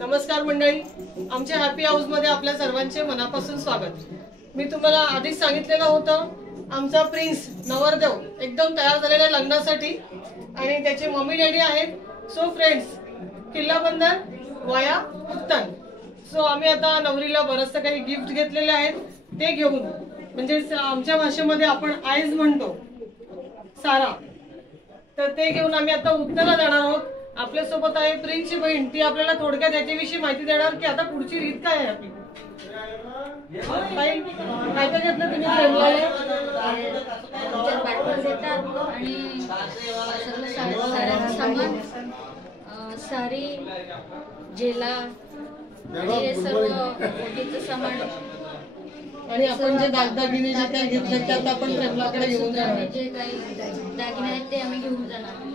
नमस्कार मंडळी, आमच्या हॅपी हाऊस मध्ये आपल्या सर्वांचे मनापासून स्वागत। मी तुम्हाला आधीच सांगितलेलं होतं, आमचा प्रिन्स नवरदेव एकदम तयार झालेला आहे लग्नासाठी आणि त्याचे मम्मी डॅडी आहेत। सो फ्रेंड्स, किल्ला बंदर वाया उत्तन। सो आम्ही आता नवरीला बरंचसं काही गिफ्ट घेतलेले आहेत, ते घेऊन म्हणजे आमच्या भाषेमध्ये आपण आईज म्हणतो सारा, तर ते घेऊन आम्ही आता उत्तनला जाणार आहोत। आपल्या सोबत आहे प्रिन्सची बहीण, ती आपल्याला थोडक्यात याच्याविषयी माहिती देणार की आता पुढची रीत काय आहे आपली। काय काय घेतलं तुम्ही प्रेमला? सारी जेला आणि सर्व ओटीचं सामान आणि आपण जे दागदागिने जे काही घेतले त्यात आपण प्रेमलाकडे घेऊन जाणार। जे काही दागिने आहेत ते आम्ही घेऊन जाणार।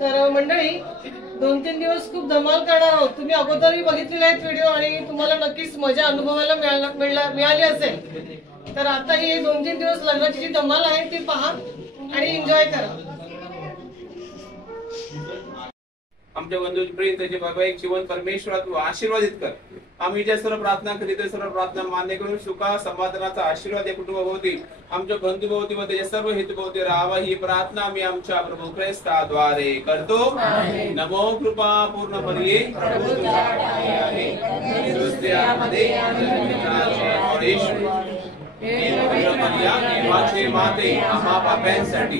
तर मंडळी, 2-3 दिवस खूप धमाल करणार आहोत। तुम्ही अगोदरही बघितलेले आहेत व्हिडिओ आणि तुम्हाला नक्कीच मजा अनुभवायला मिळाली असेल। तर आता ही 2-3 दिवस लग्नाची जी धमाल आहे ती पहा आणि एन्जॉय करा। आमच्या बंधूंची प्रेम त्याचे बाबा एक जीवन परमेश्वरा तू आशीर्वादित कर। आम्ही ज्या सर्व प्रार्थना करीत त्या सर्व प्रार्थना मान्य करून सुखा समाधानाचा आशीर्वाद या कुटुंबाभोवती आमच्या बंधूभोवती व त्याच्या सर्व हेतूभोवती राहावा, ही प्रार्थना आम्ही आमच्या प्रभू ख्रिस्ताद्वारे करतो। नमो कृपा पूर्ण पर्ये प्रभू तुझ्याकडे आहे, दुसऱ्यामध्ये देवाचे माते आम्हा पाप्यांसाठी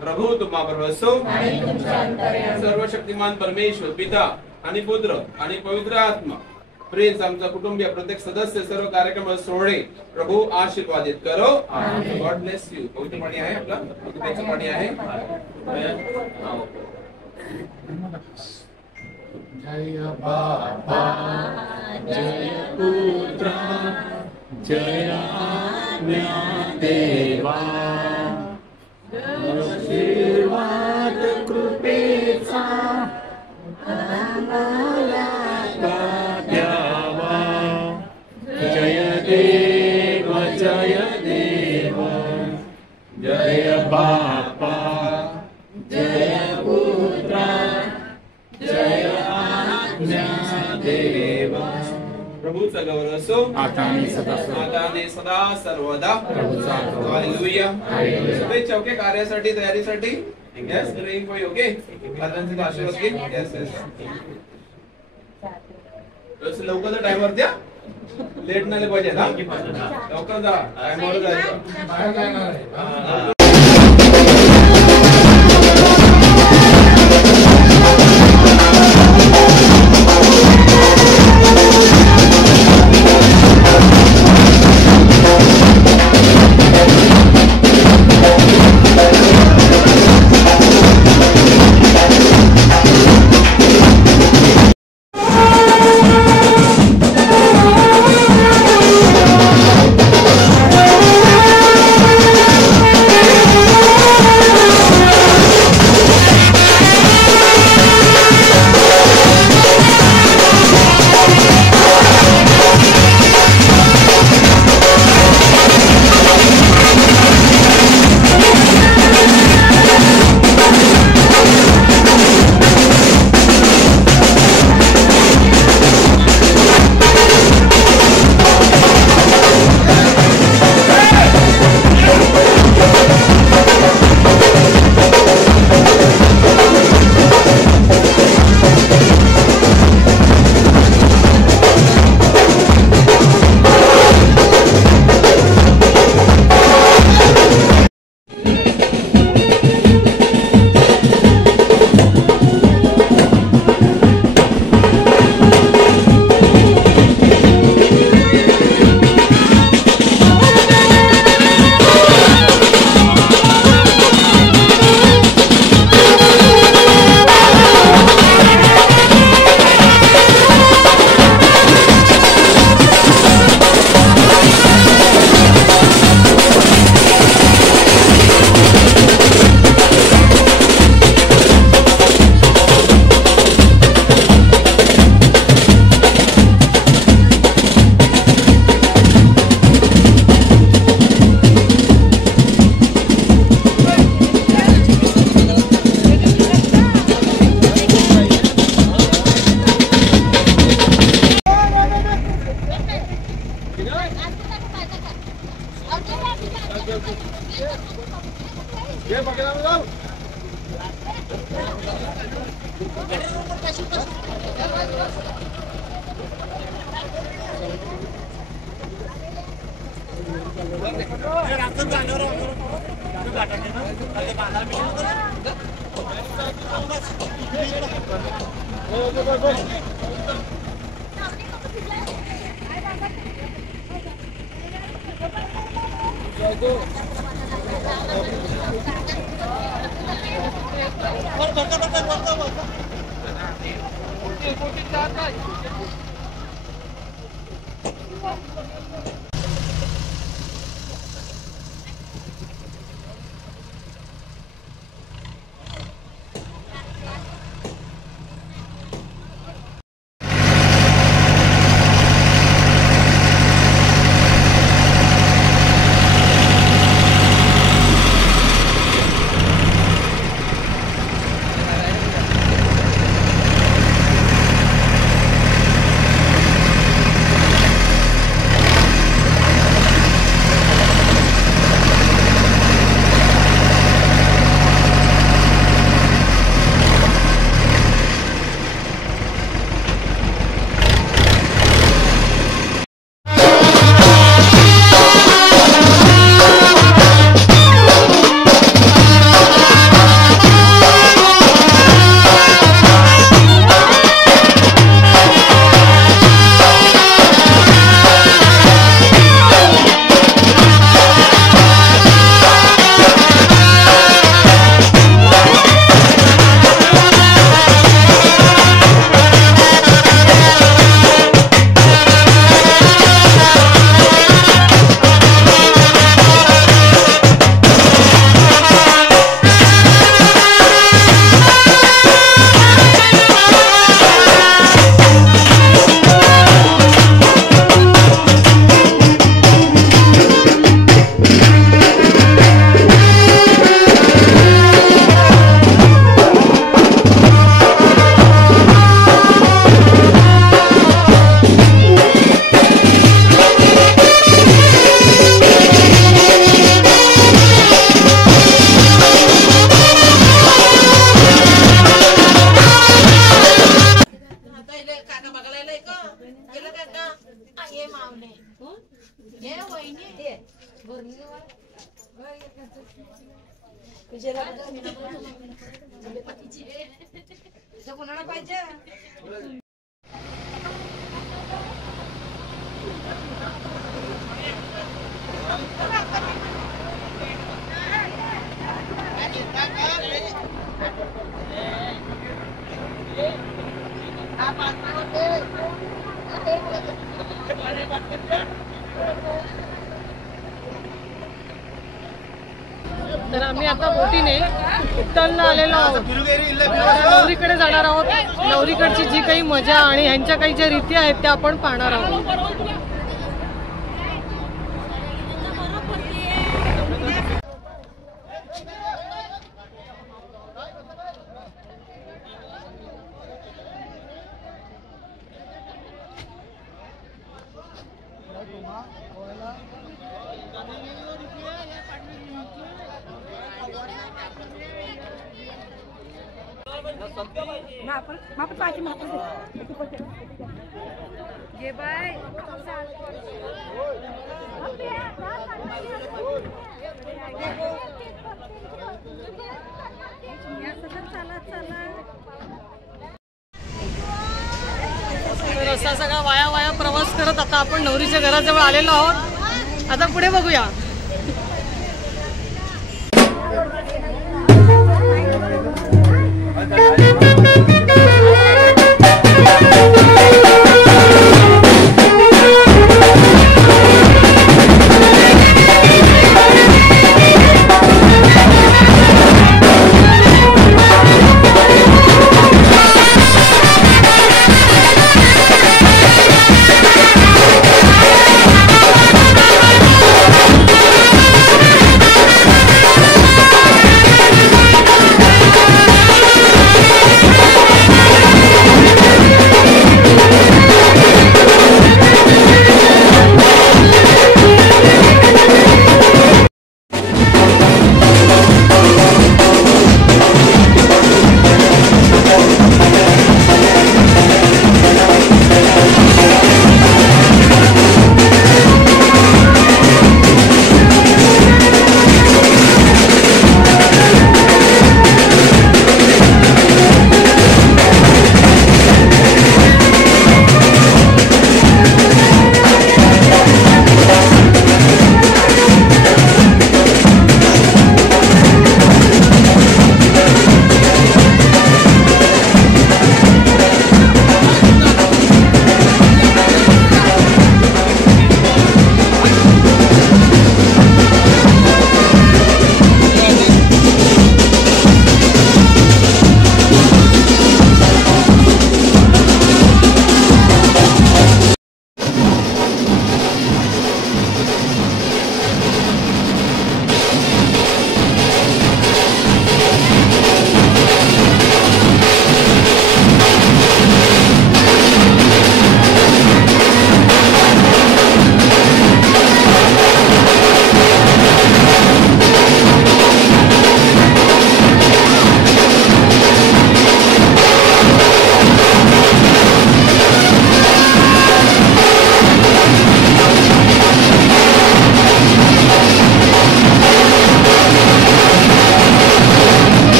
प्रभु तुम्हा बरोबर असो। सर्वशक्तिमान परमेश्वर पिता आणि पुत्र आणि पवित्र आत्मा प्रेम आमचा कुटुंबीय प्रत्येक सदस्य सर्व कार्यक्रम सोहळे प्रभु आशीर्वादित करो। God bless you. पवित्र पाणी आहे आपला, पवित्र पाणी आहे। जय बाबा जय पुत्र जय देवा, आशीर्वाद कृपेचा आम्हाला द्यावा। जय देव जय देव जय बापा जय पुत्र जय देवा। प्रभूचा गौरव असो आता आणि सदा सर्वदा। हालेलुया। शुभेच्छा ओके कार्यासाठी तयारीसाठी। Yes praying for you okay. दादांचा आशीर्वाद घे। यस यस लवकर टाइमवर द्या, लेट नाही पाहिजे ना, लवकर जा, टाइमवर जायचं। कोणाला पाहिजे तर आम्ही आता बोटीने उट्टलला आलेलो आहोत. नवरीकडे जाणार आहोत. नवरीकडची जी काही मजा आणि ह्यांच्या काही ज्या रीती आहेत त्या आपण पाहणार आहोत. ये बाय तर असा सगळा वाया वाया प्रवास करत आता आपण नवरीच्या घराजवळ आलेलो आहोत. आता पुढे बघूया.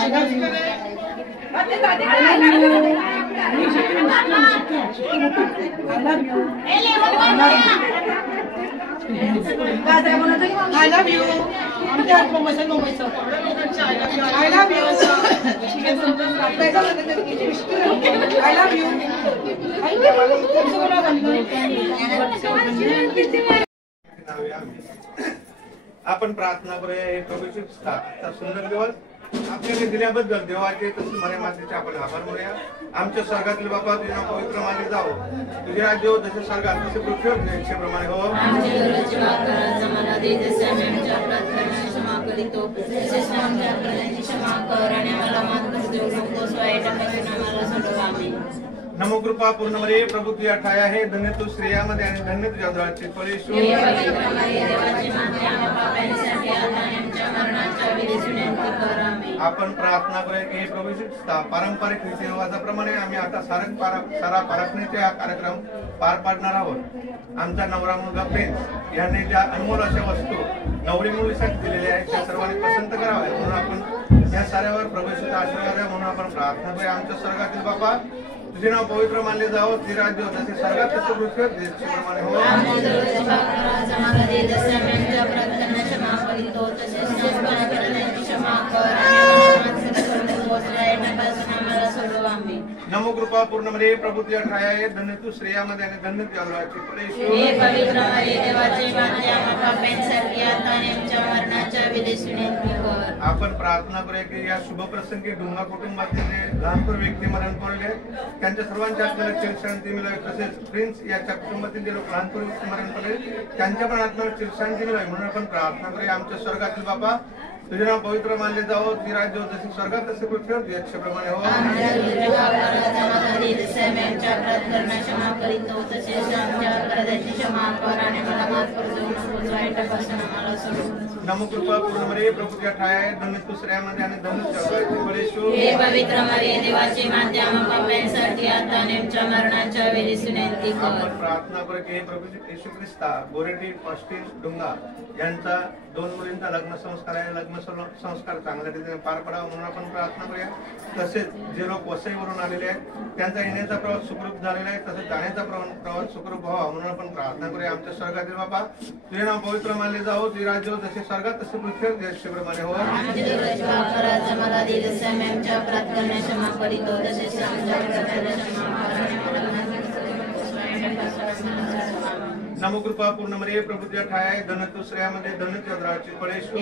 I love you. आमच्या मुंबईचं I love you. I love you. आपण प्रार्थना करूया. हे प्रभूची सुंदर दिवस आपल्याला दिल्याबद्दल देवाचे तसेच मरे मातेचे आपण आभार मानूया. आमच्या स्वर्गातील बाबा तुझे नाव पवित्र मानले जावो. तुझे राज्य हो जसे स्वर्गात तसे पृथ्वीवर इच्छेप्रमाणे हो. नमो कृपा पूर्ण मरे प्रभू तुझ्या ठाई आहे. धन्य तू स्त्रियामध्ये आणि धन्य तुझ्या उदराचे फळ येशू. आपण प्रार्थना करूया की प्रभू पारंपरिक रीतिरिवाजाप्रमाणे आम्ही आता सारा पारखण्याचा कार्यक्रम पार पाडणार आहोत. आमचा नवरा मुलगा प्रिन्स यांनी ज्या अनमोल अशा वस्तू नवरी मुलीसाठी दिलेल्या आहेत त्या सर्वांनी पसंत कराव्या म्हणून आपण या साऱ्यावर प्रभूचा आशीर्वाद आहे म्हणून आपण प्रार्थना करूया. आमच्या स्वर्गातील बापा तुझे नाव पवित्र मानले जावो. तुझे राज्य जसे स्वर्गात तसे पृथ्वीवर प्रमाणे हो. नमो कृपा पूर्ण मरे प्रभू तुझ्या ठाई आहे. धन्य तू स्त्रियामध्ये आणि धन्य तुझ्या उदराचे फळ येशू. आपण प्रार्थना करूया की या शुभ प्रसंगी डोंगा कुटुंबातील जे लहानपूर व्यक्ती मरण पावले त्यांच्या सर्वांच्या आत्म्याला चिरशांती मिळावी. तसेच प्रिन्स याच्या कुटुंबातील जे लोक लहानपूर व्यक्ती मरण पावले त्यांच्या पण आत्म्याला चिरशांती मिळावी म्हणून आपण प्रार्थना करूया. आमच्या स्वर्गातील बापा तुझे नाव पवित्र मानले जावो. तुझे राज्य जसे स्वर्गात तसे पृथ्वीवर इच्छेप्रमाणे हो. नमो कृपा पूर्ण मरे प्रभू तुझ्या ठाई आहे. धन्य तू स्त्रियामध्ये आणि धन्य तुझ्या उदराचे फळ येशू. आपण प्रार्थना करू की प्रभू येशू ख्रिस्ता गोरेटी ऑस्टिन डोंगा यांचा 2 मुलींचा लग्न संस्कार आहे. लग्न संस्कार चांगल्या रीतीने पार पडावा म्हणून आपण प्रार्थना करूया. तसेच जे लोक वसईवरून आलेले आहेत त्यांचा येण्याचा प्रवास सुखरूप झालेला आहे तसेच जाण्याचा प्रवास सुखरूप व्हावा म्हणून आपण प्रार्थना करूया. आमच्या स्वर्गातील बाबा तुझे नाव पवित्र मानले जावो. तुझे राज्य जसे स्वर्गात तसे पृथ्वीवर इच्छेप्रमाणे हो. नमो कृपा पूर्ण मरे प्रभू तुझ्या ठाई आहे. धन्य तू स्त्रियामध्ये धन्य तुझ्या उदराचे फळ येशू.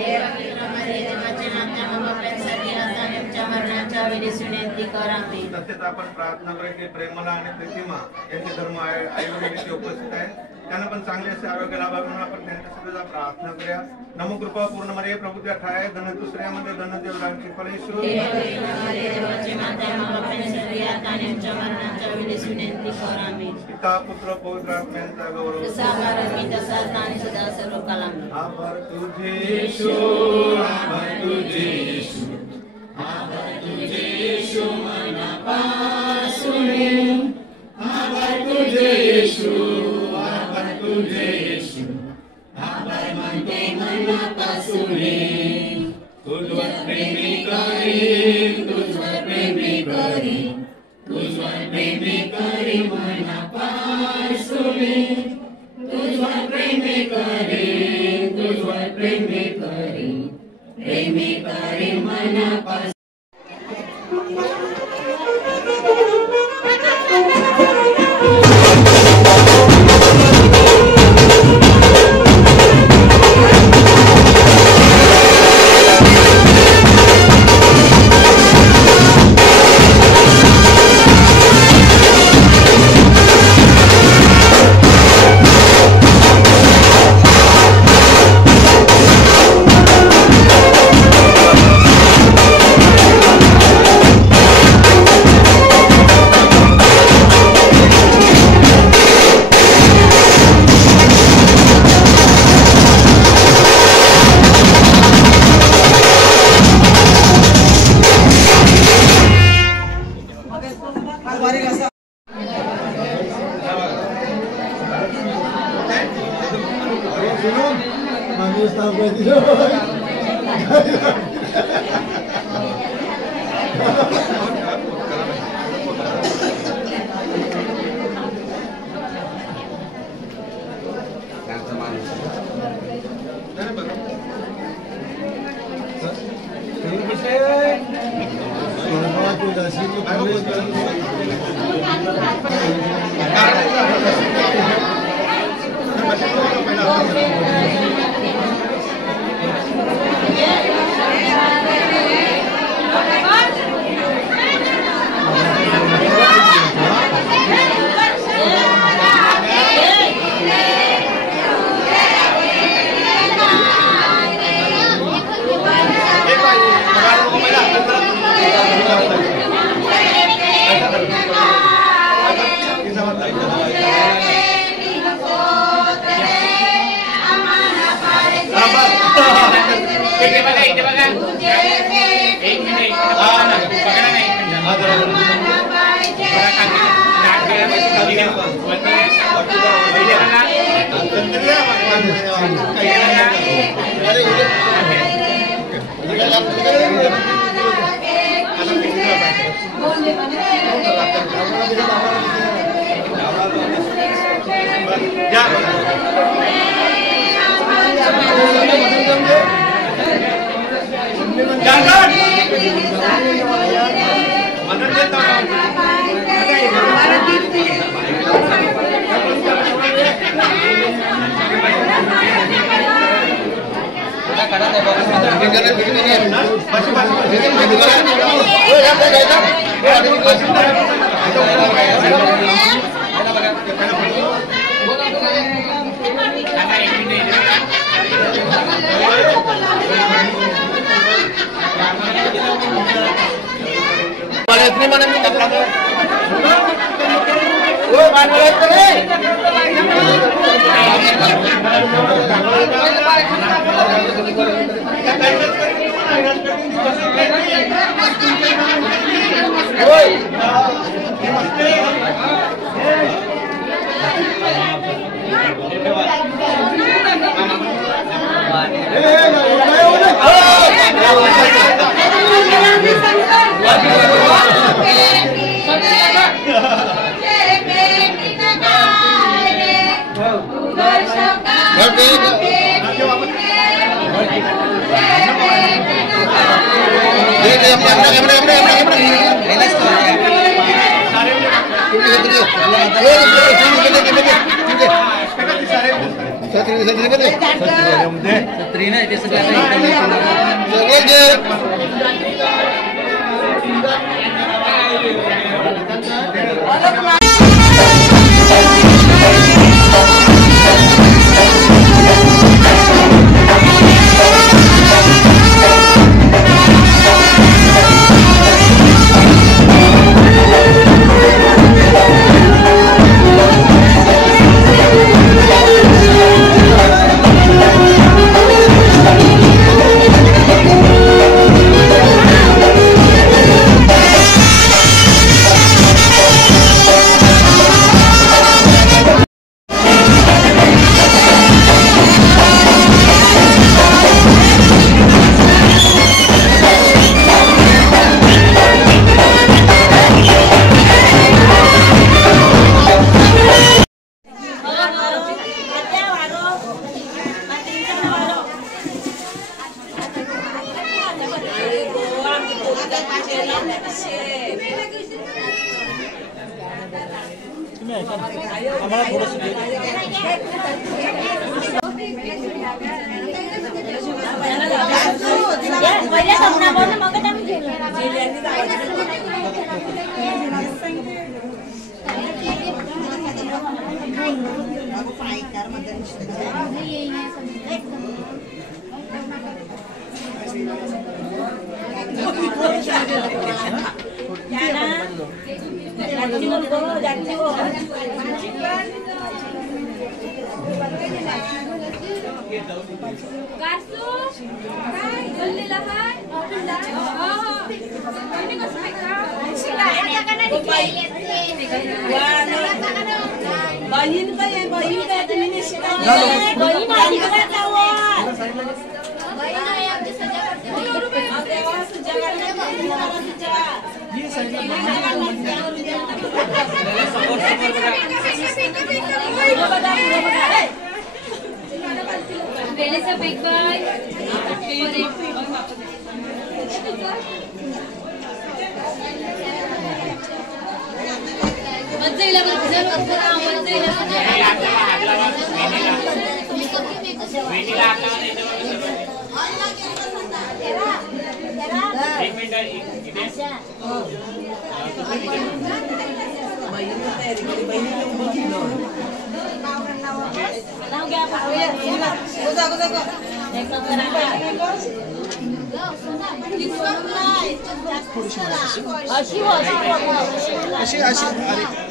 तसेच आपण प्रार्थना करूया की प्रेमला आणि प्रीतिमा यांचे धर्म आईवडील उपस्थित आहेत त्यांना पण चांगले असे आरोग्य लाभावे म्हणून आपण त्यांच्या सुद्धा प्रार्थना करूया. नमो कृपा पूर्ण मरे प्रभू तुझ्या ठाई आहे. धन्य तू स्त्रियामध्ये धन्य तुझ्या उदराचे फळ येशू. पिता पुत्र पवित्र आत्म्यांचा गौरव आभार तुझे येशू. आभार तुझे येशू. आभार तुझे येशू मनापासून. आभार तुझे येशू. आभार तुझे येशू. आभार मानते मनापासून. तुझवर प्रेमी करीन. तुझवर प्रेमी करीन. तुझवर प्रेमी करी मनापासून. तुझवर प्रेमी करी. तुझवर प्रेमी करी. प्रेमी करी मनापासून.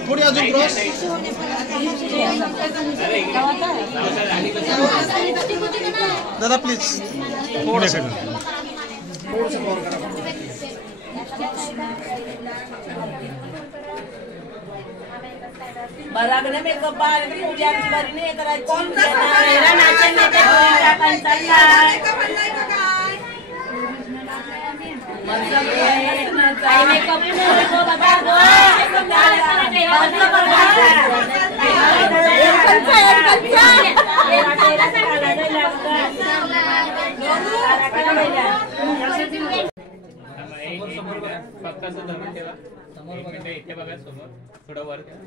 थोडी अजून क्रॉस दादा प्लीज थोडंसं कव्हर करा. मला मेकअप उद्याची बारी नाही करायची. फक्त असं धरून ठेवा. एक मिनिट इथे बघा समोर थोडं वर करा.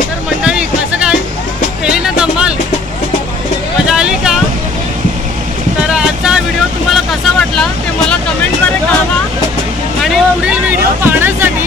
तर मंडळी कसं काय केली ना धमाल, मजा आली का? तर आजचा व्हिडिओ तुम्हाला कसा वाटला ते मला कमेंटद्वारे कळवा आणि पुढील व्हिडिओ पाहण्यासाठी